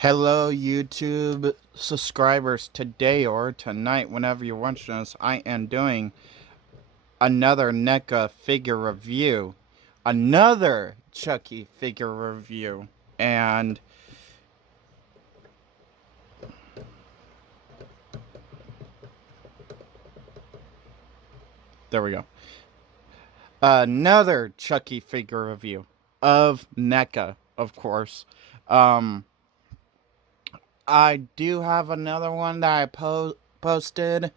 Hello, YouTube subscribers. Today or tonight, whenever you're watching this, I am doing another Neca figure review. Another Chucky figure review. And there we go. Another Chucky figure review of Neca, of course. I do have another one that I posted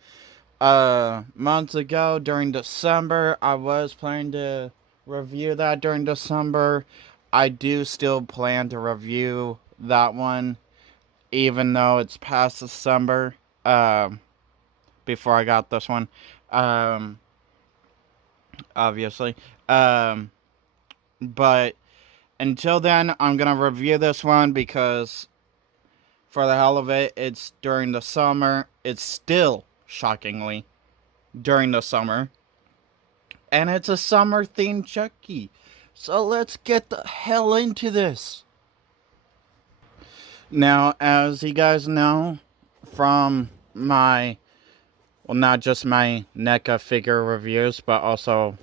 months ago during December. I was planning to review that during December. I do still plan to review that one, even though it's past December. Before I got this one, um, obviously. But until then, I'm gonna review this one because, for the hell of it, it's during the summer. It's still, shockingly, during the summer. And it's a summer themed Chucky. So let's get the hell into this. Now, as you guys know from my, well, not just my NECA figure reviews, but also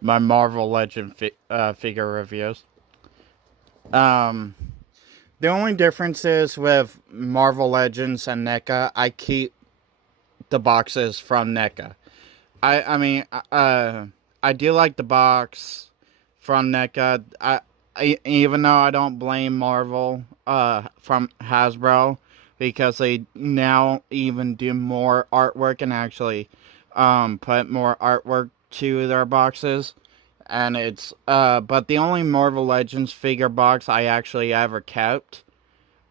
my Marvel Legend figure reviews. The only difference is with Marvel Legends and NECA, I keep the boxes from NECA. I do like the box from NECA. Even though I don't blame Marvel from Hasbro, because they now even do more artwork and actually put more artwork to their boxes. And it's but the only Marvel Legends figure box I actually ever kept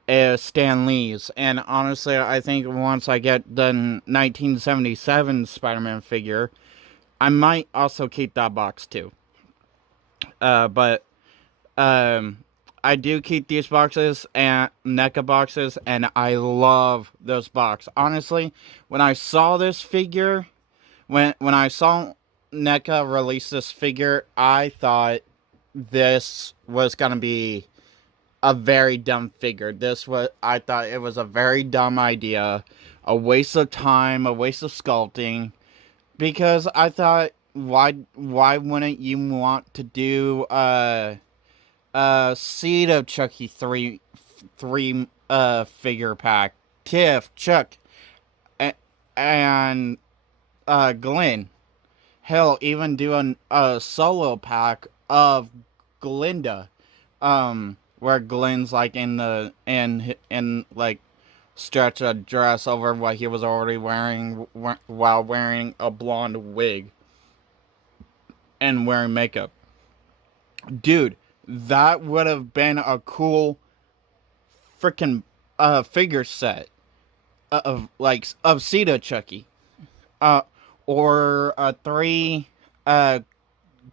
is Stan Lee's. And honestly, I think once I get the 1977 Spider-Man figure, I might also keep that box too. But I do keep these boxes and NECA boxes, and I love those boxes. Honestly, when I saw this figure, when I saw NECA release this figure, I thought this was gonna be a very dumb figure. I thought it was a very dumb idea, a waste of time, a waste of sculpting, because I thought, why wouldn't you want to do Seed of Chucky three figure pack, Tiff, Chuck, and Glenn. Hell, even do a solo pack of Glinda, where Glenn's like in like stretch a dress over what he was already wearing while wearing a blonde wig and wearing makeup. Dude, that would have been a cool freaking figure set of Sita Chucky. Or a 3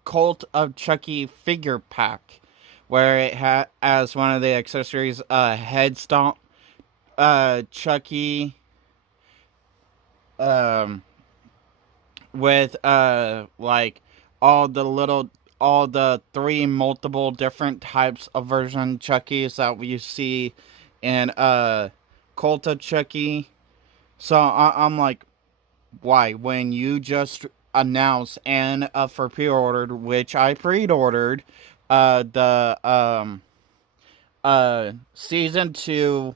Cult of Chucky figure pack, where it had as one of the accessories head stomp Chucky with like all the 3 multiple different types of version Chuckies that we see in Cult of Chucky. So I'm like, why, when you just announced and for pre-ordered, which I pre-ordered, the season 2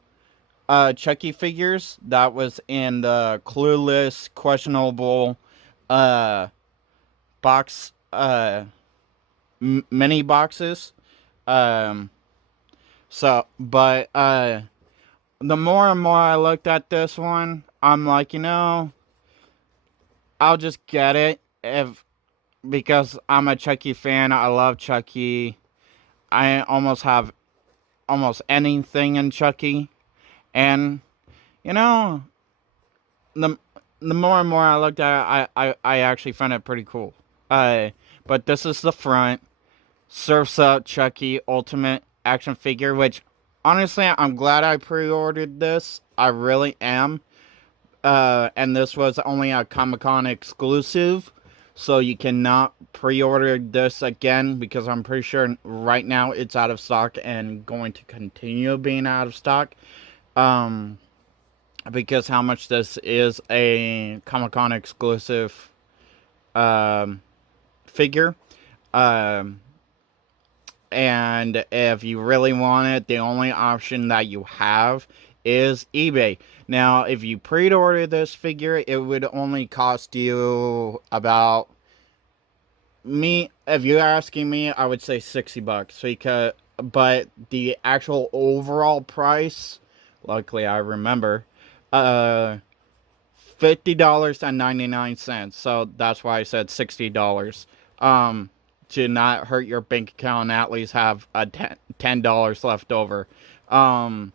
Chucky figures that was in the clueless, questionable box mini boxes. But the more and more I looked at this one, I'm like, I'll just get it because I'm a Chucky fan. I love Chucky. I almost have almost anything in Chucky, and the more and more I looked at it, I actually found it pretty cool. But this is the front. Surf's Up Chucky Ultimate action figure, which honestly I'm glad I pre-ordered this. I really am. And this was only a Comic-Con exclusive, So you cannot pre-order this again, because I'm pretty sure right now it's out of stock and going to continue being out of stock. Um, because how much this is a Comic-Con exclusive figure. Um, and if you really want it, the only option that you have is eBay. Now, if you pre-order this figure, it would only cost you about, if you're asking me, I would say $60 because, but the actual overall price, luckily I remember, $50.99. So that's why I said $60. To not hurt your bank account and at least have a $10 left over. Um,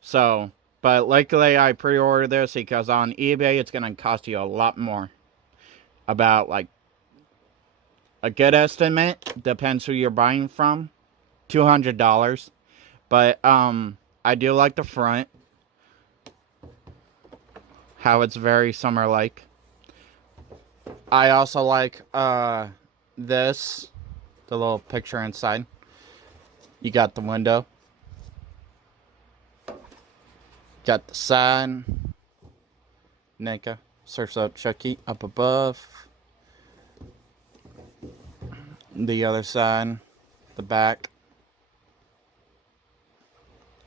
so, but luckily I pre-ordered this because on eBay it's gonna cost you a lot more. About like a good estimate, depends who you're buying from, $200. But I do like the front, how it's very summer-like. I also like this, the little picture inside. You got the window. Got the side. Neca surfs up Chucky up above. The other side, the back.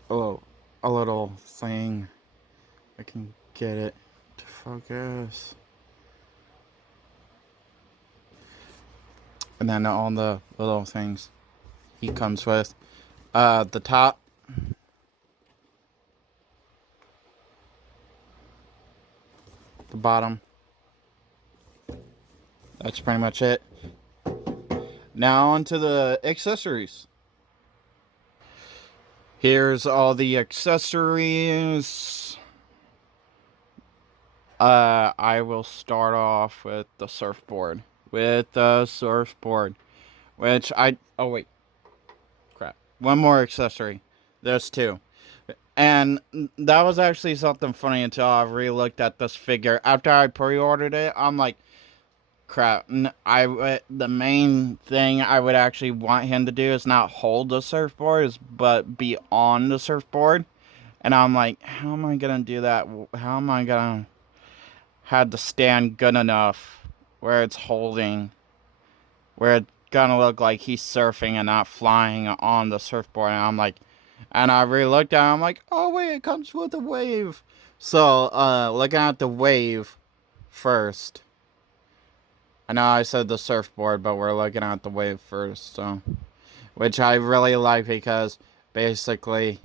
Oh, a little thing. I can get it to focus. And then all the little things he comes with. The top. The bottom. That's pretty much it. Now onto the accessories. Here's all the accessories. I will start off with the surfboard. Which oh wait. Crap. One more accessory. There's two. And that was actually something funny until I re-looked at this figure. After I pre-ordered it, I'm like, crap. The main thing I would actually want him to do is not hold the surfboard, but be on the surfboard. And I'm like, how am I going to do that? How am I going to have the stand good enough where it's holding, where it's going to look like he's surfing and not flying on the surfboard? And I'm like, and I really looked at it, I'm like, oh wait, it comes with a wave. So, looking at the wave first. I know I said the surfboard, but we're looking at the wave first, so. Which I really like because, basically,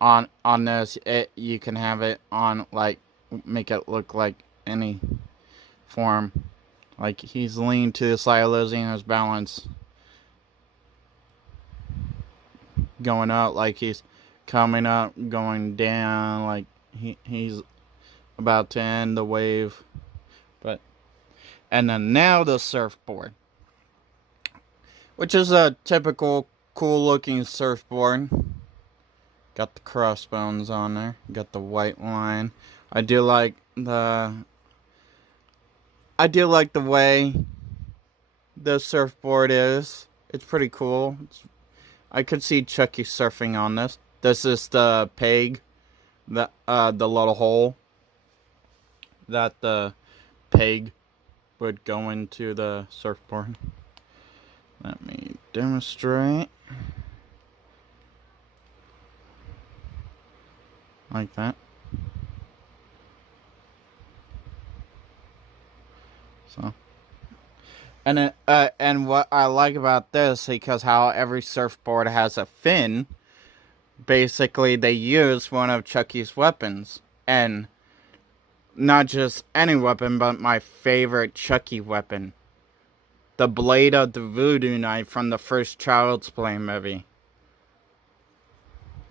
on this, you can have it on, like, make it look like any form. Like, he's leaning to the side, losing his balance. Going up, like he's coming up, going down, like he's about to end the wave. But and then now the surfboard, which is a typical cool looking surfboard. Got the crossbones on there, got the white line. I do like the way the surfboard is. It's pretty cool. I could see Chucky surfing on this. This is the peg, the little hole that the peg would go into the surfboard. Let me demonstrate. Like that. So. And what I like about this, because how every surfboard has a fin, basically they use one of Chucky's weapons. And not just any weapon, but my favorite Chucky weapon. The blade of the voodoo knife from the first Child's Play movie.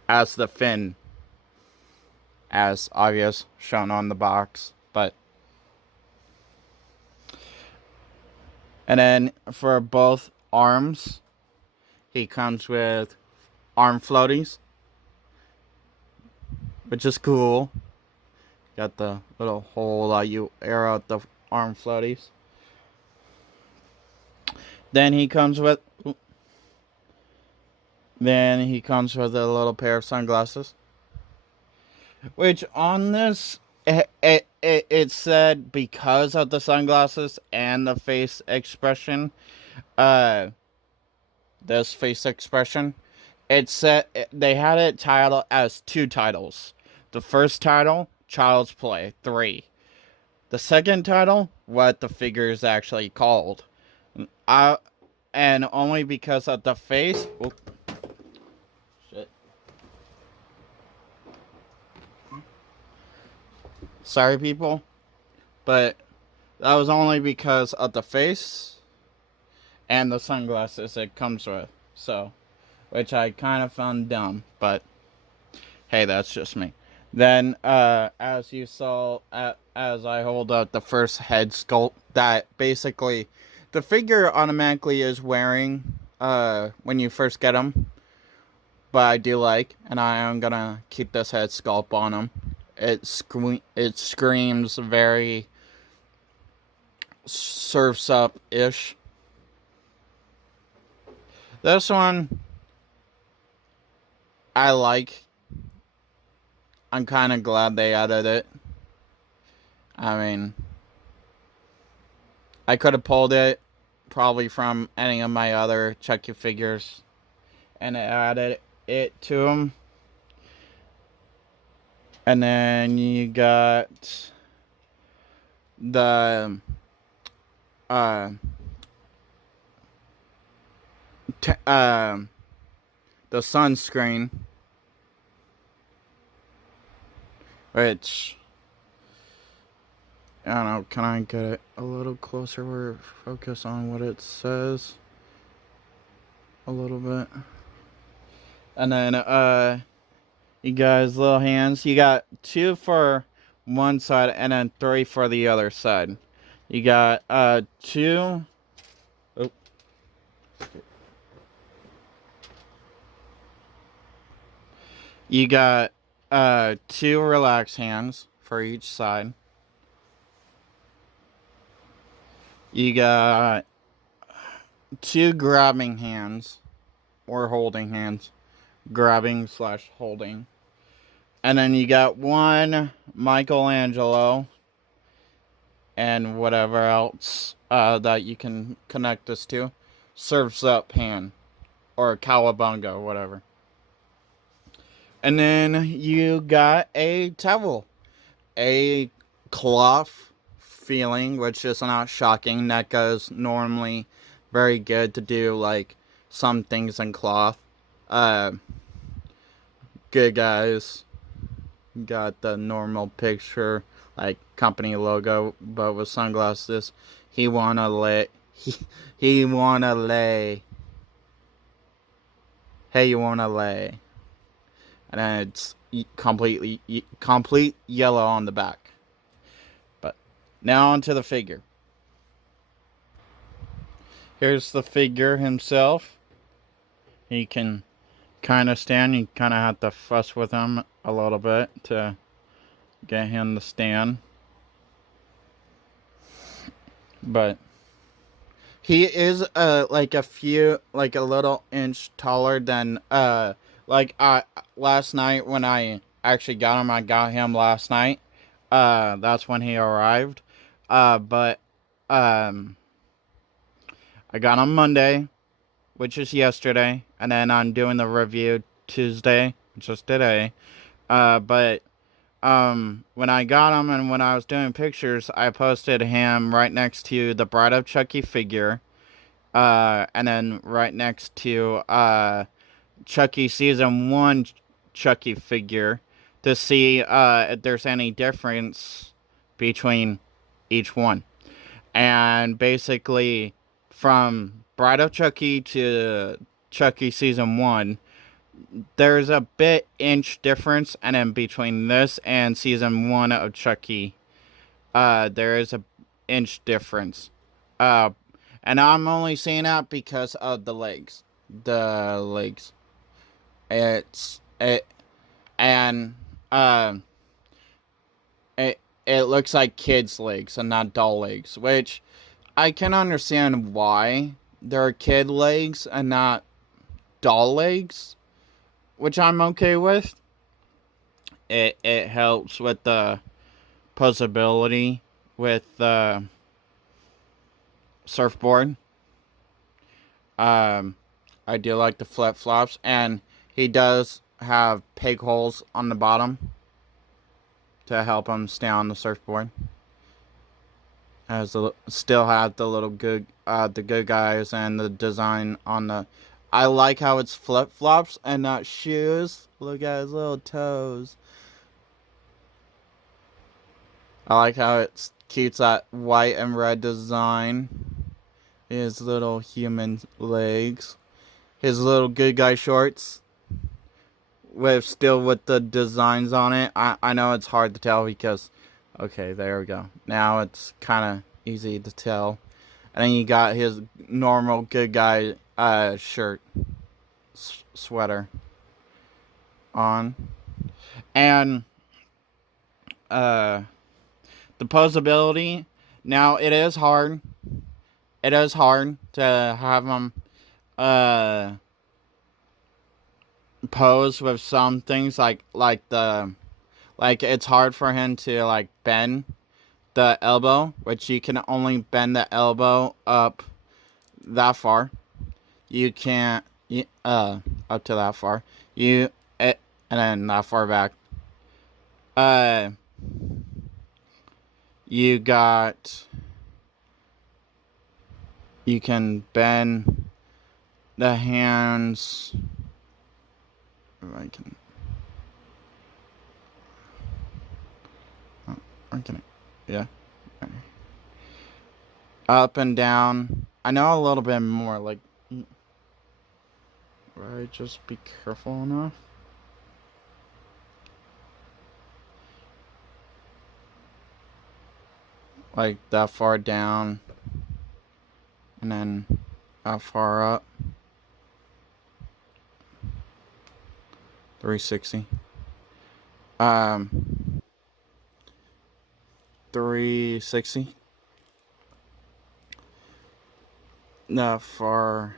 As the fin. As obvious, shown on the box. But and then for both arms, he comes with arm floaties, which is cool. Got the little hole that you air out the arm floaties. Then he comes with a little pair of sunglasses. Which on this, it said because of the sunglasses and the face expression, uh, this face expression, it said they had it titled as 2 titles. The first title, Child's Play 3. The second title, what the figure is actually called. And only because of the face. Oh, shit. Sorry, people, but that was only because of the face and the sunglasses it comes with. So, which I kind of found dumb, but hey, that's just me. Then, as you saw, as I hold up the first head sculpt, that basically the figure automatically is wearing when you first get him. But I do like, and I am gonna keep this head sculpt on him. It screams very Surf's Up-ish. This one, I like. I'm kind of glad they added it. I mean, I could have pulled it probably from any of my other Chucky figures and added it to them. And then you got the the sunscreen, which I don't know. Can I get it a little closer? Or focus on what it says a little bit. And then you guys little hands. You got 2 for one side and then 3 for the other side. You got 2. Oh. You got 2 relaxed hands for each side. You got 2 grabbing hands or holding hands. Grabbing / holding. And then you got 1 Michelangelo and whatever else that you can connect this to. Surf's Up hand or cowabunga, whatever. And then you got a towel, a cloth feeling, which is not shocking. Neca is normally very good to do like some things in cloth. Good guys. Got the normal picture, like company logo, but with sunglasses. He wanna lay. He wanna lay. Hey, you wanna lay? And then it's complete yellow on the back. But now onto the figure. Here's the figure himself. He can kind of stand. You kind of have to fuss with him a little bit to get him to stand. But he is like a little inch taller than last night when I actually got him. I got him last night. That's when he arrived. But I got him Monday, which is yesterday, and then I'm doing the review Tuesday, which is today. But when I got him and when I was doing pictures, I posted him right next to the Bride of Chucky figure, and then right next to Chucky Season 1 Chucky figure to see if there's any difference between each one. And basically, from Bride of Chucky to Chucky Season 1, there's a bit inch difference, and then between this and Season 1 of Chucky, there is a inch difference. And I'm only saying that because of the legs. The legs. It looks like kids' legs and not doll legs, which I can understand why they're kid legs and not doll legs, which I'm okay with. It helps with the posability with the surfboard. Um, I do like the flip flops, and he does have peg holes on the bottom to help him stay on the surfboard. Still have the little the good guys and the design on the. I like how it's flip flops and not shoes. Look at his little toes. I like how it keeps that white and red design. His little human legs. His little good guy shorts. With the designs on it. I know it's hard to tell because, okay, there we go. Now it's kind of easy to tell. And then you got his normal good guy shirt, sweater on. And the posability. Now it is hard. It is hard to have him pose with some things like it's hard for him to like bend the elbow, which you can only bend the elbow up that far. You can't up to that far. And then that far back. You can bend the hands. I can. Yeah. Up and down. I know a little bit more. Like, right? Just be careful enough. Like that far down, and then that far up. 360. 360. That far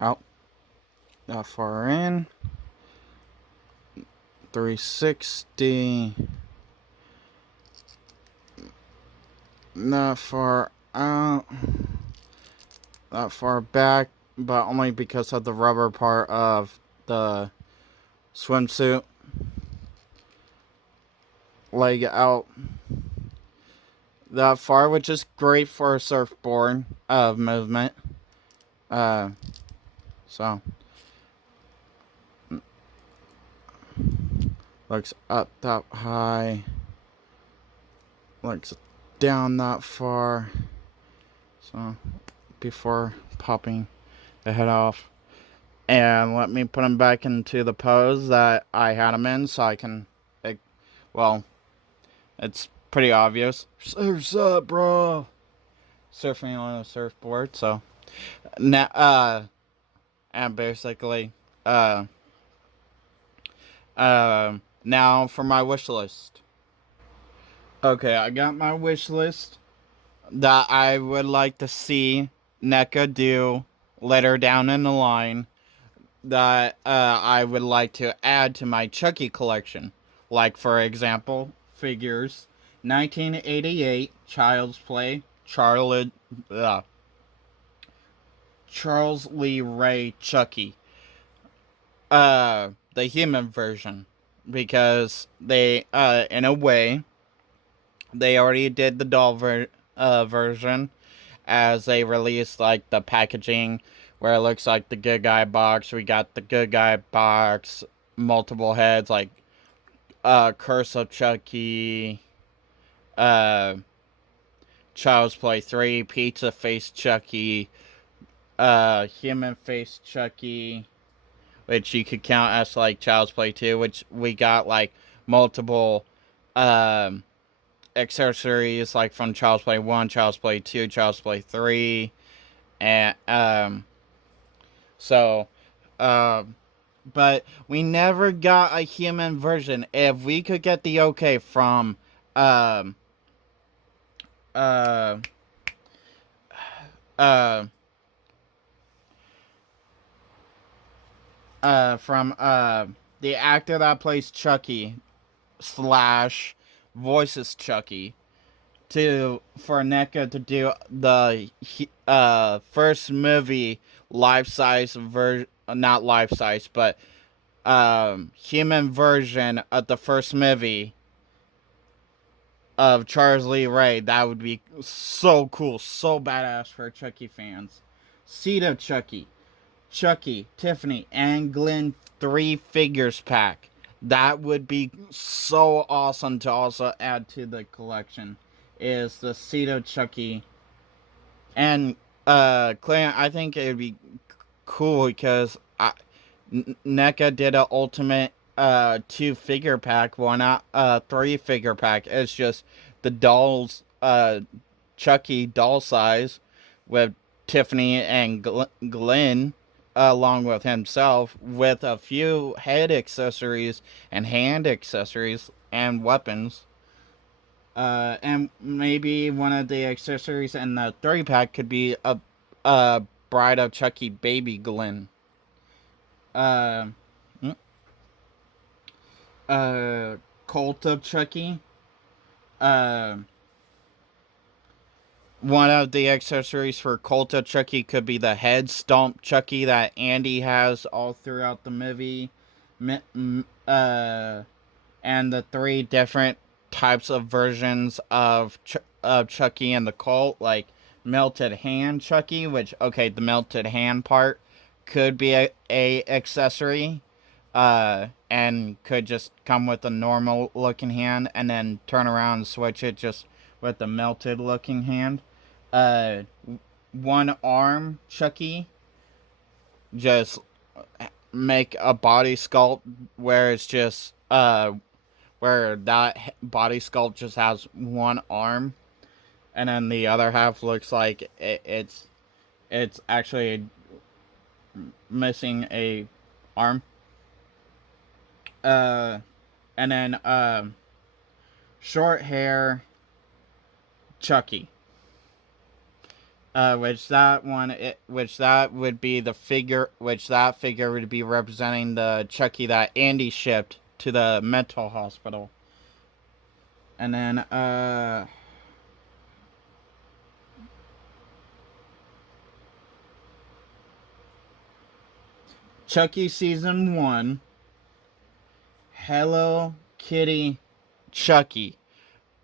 out. That far in. 360. That far out. That far back, but only because of the rubber part of the swimsuit. Leg out that far, which is great for a surfboard movement. So looks up that high, looks down that far. So before popping the head off, and let me put him back into the pose that I had him in, so I can. Well, it's pretty obvious. Surf's up, bro. Surfing on a surfboard. So now, and basically, now for my wish list. Okay, I got my wish list that I would like to see Neca do later down in the line, that I would like to add to my Chucky collection. Like, for example, figures 1988 Child's Play Charles Lee Ray Chucky. The human version. Because they, in a way, they already did the doll version, as they released like the packaging where it looks like the good guy box. We got the good guy box, multiple heads, like Curse of Chucky, Child's Play 3, Pizza Face Chucky, Human Face Chucky, which you could count as like Child's Play 2, which we got like multiple accessories like from Child's Play 1, Child's Play 2, Child's Play 3, and so but we never got a human version. If we could get the okay from uh from the actor that plays Chucky slash voices Chucky to for Neca to do the first movie life size version, not life size, but human version of the first movie of Charles Lee Ray. That would be so cool, so badass for Chucky fans. Seed of Chucky, Chucky, Tiffany, and Glenn 3 figures pack. That would be so awesome to also add to the collection. Is the Seed of Chucky. And Clint, I think it would be cool because NECA did an ultimate 2 figure pack, one 3 figure pack. It's just the dolls, Chucky doll size with Tiffany and Glenn, along with himself, with a few head accessories and hand accessories and weapons. And maybe one of the accessories in the 3 pack could be a Bride of Chucky baby Glenn. Uh, Cult of Chucky. One of the accessories for Cult of Chucky could be the head stomp Chucky that Andy has all throughout the movie. And the 3 different types of versions of Chucky and the Cult, like melted hand Chucky, which, okay, the melted hand part could be a accessory, and could just come with a normal looking hand and then turn around and switch it just with the melted looking hand. One arm Chucky, just make a body sculpt where it's just where that body sculpt just has one arm, and then the other half looks like it's actually missing a arm. And then short hair Chucky. Which that would be the figure, which that figure would be representing the Chucky that Andy shipped to the mental hospital. And then, Chucky Season 1, Hello Kitty Chucky.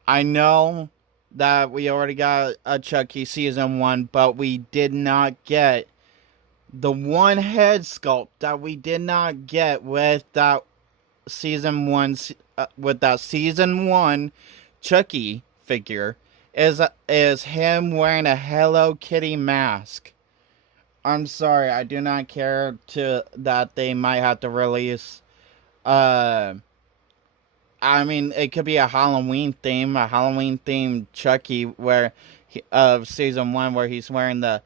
I know that we already got a Chucky Season 1, but we did not get the one head sculpt that we did not get with that Season 1, with that Season 1 Chucky figure, is him wearing a Hello Kitty mask. I'm sorry, I do not care that they might have to release, I mean, it could be a Halloween themed Chucky of Season 1 where he's wearing the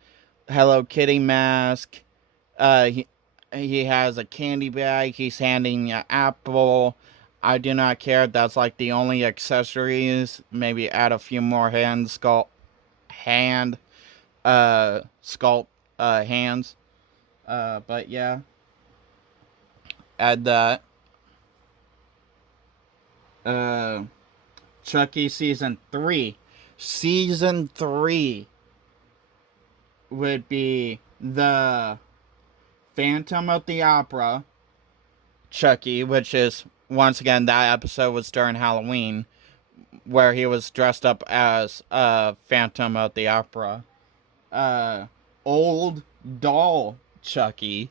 Hello Kitty mask. He has a candy bag. He's handing an apple. I do not care. That's like the only accessories. Maybe add a few more sculpt hands. But yeah, add that. Chucky Season 3. Season 3 would be the Phantom of the Opera Chucky, which is, once again, that episode was during Halloween, where he was dressed up as Phantom of the Opera. Old doll Chucky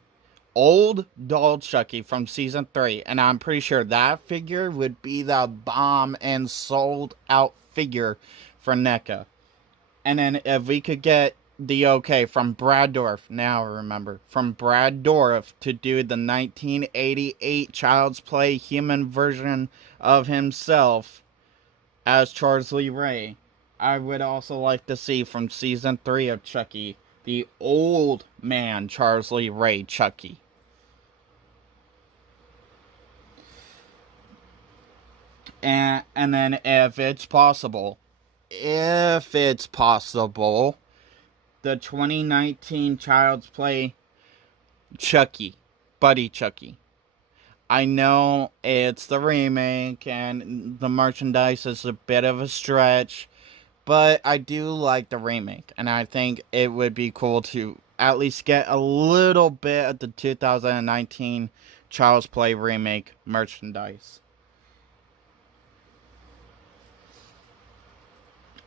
from Season 3, and I'm pretty sure that figure would be the bomb and sold out figure for NECA. And then if we could get the okay from Brad Dourif, from Brad Dourif to do the 1988 Child's Play human version of himself as Charles Lee Ray, I would also like to see from Season 3 of Chucky, the old man Charles Lee Ray Chucky. And then if it's possible, the 2019 Child's Play Chucky, Buddy Chucky. I know it's the remake and the merchandise is a bit of a stretch, but I do like the remake, and I think it would be cool to at least get a little bit of the 2019 Child's Play remake merchandise.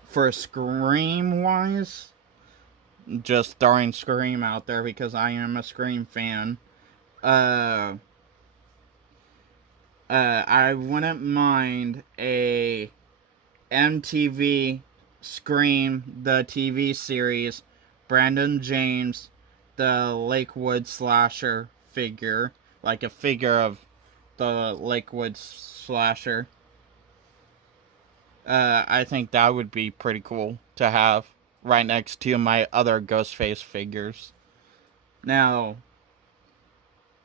For Scream wise, just throwing Scream out there because I am a Scream fan. I wouldn't mind a MTV Scream, the TV series, Brandon James, the Lakewood slasher figure, like a figure of the Lakewood slasher. I think that would be pretty cool to have right next to my other Ghostface figures. Now,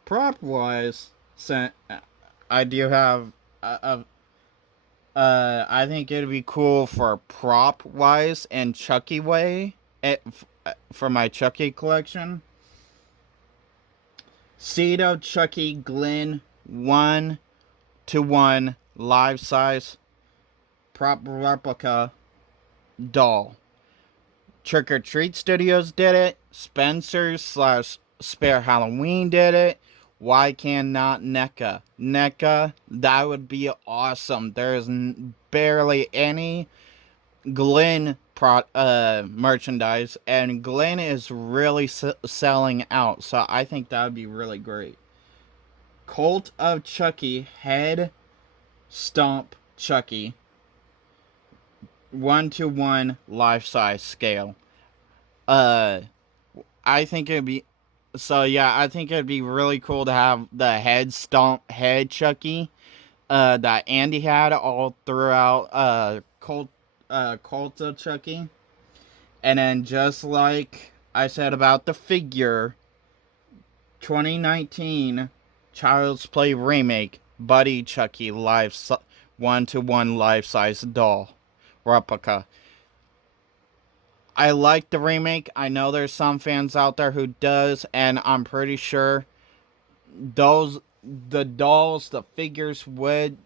prop-wise, I do have I think it'd be cool for prop-wise and Chucky way for my Chucky collection. Seed of Chucky Glenn 1-to-1 life-size prop replica doll. Trick or Treat Studios did it. Spencer's / Spare Halloween did it. Why cannot Neca? Neca, that would be awesome. There is barely any Glenn merchandise, and Glenn is really selling out, so I think that would be really great. Cult of Chucky Head Stomp Chucky 1-to-1 life-size scale. I think it'd be I think it'd be really cool to have the head stomp head Chucky that Andy had all throughout Cult of Chucky. And then just like I said about the figure, 2019 Child's Play remake Buddy Chucky 1-to-1 life-size doll replica. I like the remake. I know there's some fans out there who does, and I'm pretty sure the dolls, the figures would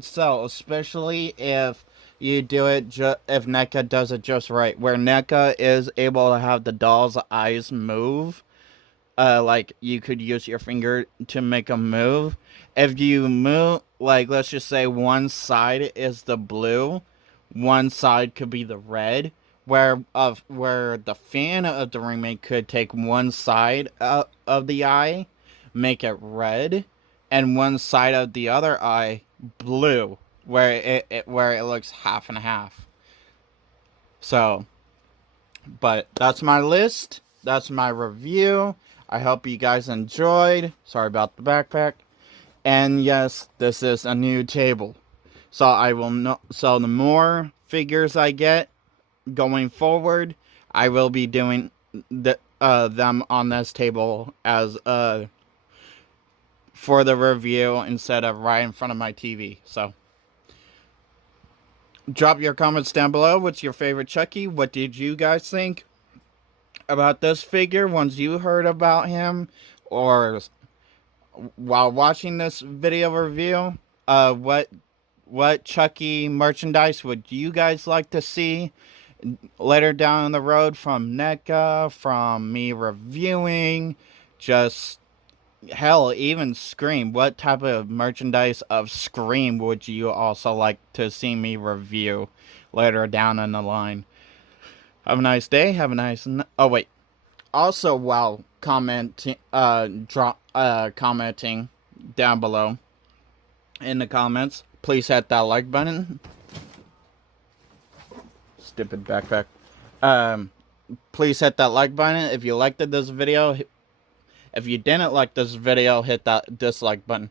sell, especially if you do it if NECA does it just right, where NECA is able to have the doll's eyes move. Like you could use your finger to make them move. If you move, like let's just say one side is the blue, one side could be the red. Where the fan of the remake could take one side of the eye, make it red, and one side of the other eye blue, where it looks half and half. So, but that's my list. That's my review. I hope you guys enjoyed. Sorry about the backpack. And yes, this is a new table. So So the more figures I get going forward, I will be doing them on this table as for the review instead of right in front of my TV. So drop your comments down below. What's your favorite Chucky? What did you guys think about this figure once you heard about him, or while watching this video review? What Chucky merchandise would you guys like to see later down the road from NECA, from me reviewing, just hell, even Scream? What type of merchandise of Scream would you also like to see me review later down in the line? Have a nice day. Have a nice oh wait. Also, while commenting down below in the comments, please hit that like button. Stupid backpack. Please hit that like button if you liked this video. If you didn't like this video, hit that dislike button.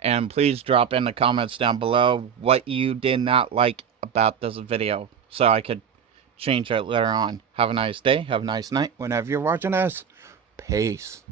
And please drop in the comments down below what you did not like about this video, so I could change it later on. Have a nice day. Have a nice night whenever you're watching this. Peace.